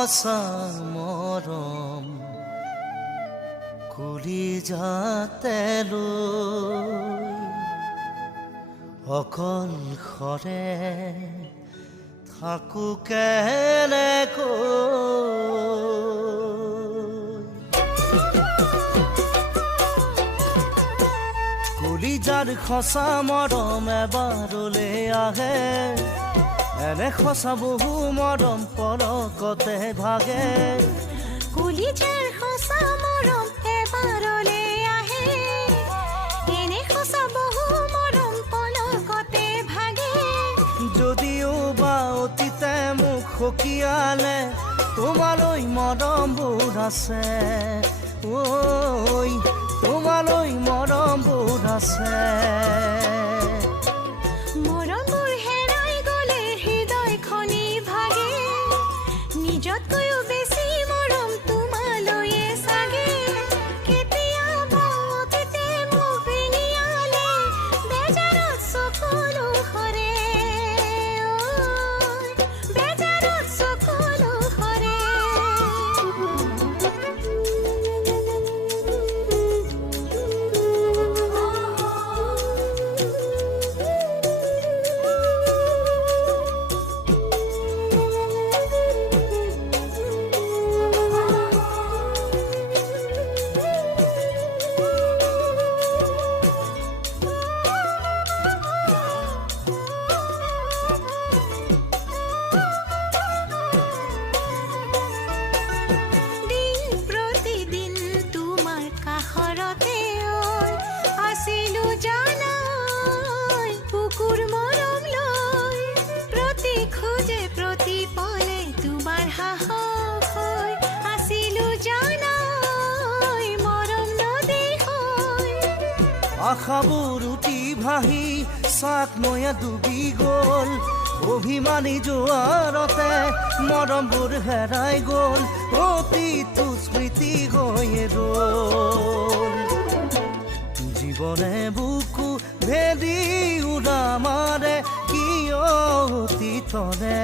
খসা মৰম কলিজাতে লৈ অকলশৰে থাকো কেনেকৈ কলিজাৰ খসা মৰম এবাৰলৈ আহে এনে খসা বহু মৰম পলকতে ভাগে কলিজাৰ খসা মৰম এবাৰলৈ আহে এনে খসা বহু মৰম পলকতে ভাগে যদিও বা অতীতে মোক সকিয়ালে তোমালৈ মৰমবোৰ আছে ঐ তোমালৈ মৰমবোৰ আছে মৰমবোৰ হেৰাই গ'লে হৃদয়খনি ভাগে নিজতকৈও বেছি মৰম তোমালৈয়ে চাগে কেতিয়াবা অতীতে মোক বিনিয়ালে বেজাৰত চকুলো সৰে বেজাৰত চকুলো সৰে আশাবোৰ উঠি ভাহি চাক নৈয়া ডুবি গ'ল অভিমানী জোৱাৰতে মৰমবোৰ হেৰাই গ'ল অতীতো স্মৃতি হৈয়ে ৰ'ল জীৱনে বুকু ভেদি উৰা মাৰে কিয় অতীতৰে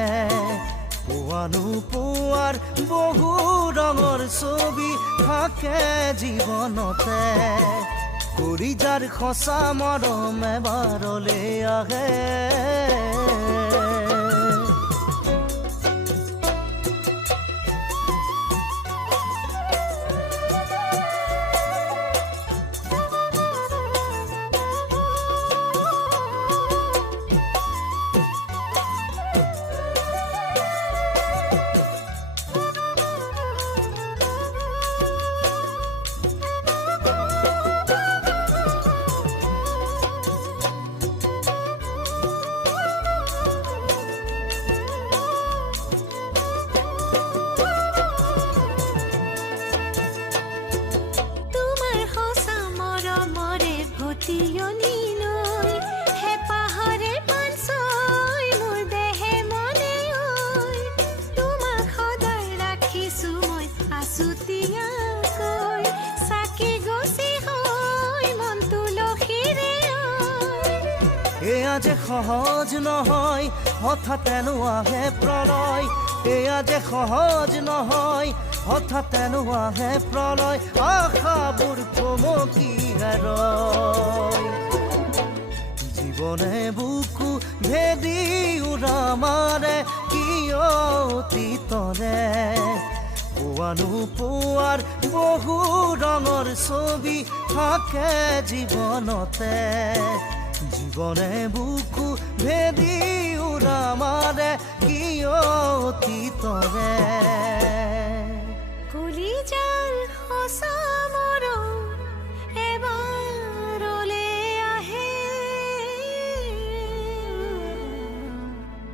পোৱানো পোৱাৰ বহু ৰঙৰ ছবি থাকে জীৱনতে কলিজাৰ খসা মৰম এবাৰলৈ আহে এয়া যে সহজ নহয় হঠাৎ এনো আহে প্ৰলয় এয়া যে সহজ নহয় হঠাৎ এনো আহে প্ৰলয় আশাবোৰ থমকি ৰয় জীৱনে বুকু ভেদি উৰা মাৰে কিয় অতীতৰে পোৱানো পোৱাৰ বহু ৰঙৰ ছবি থাকে জীৱনতে জীৱনে বুকু ভেদি উৰা মাৰে কিয় অতীতৰে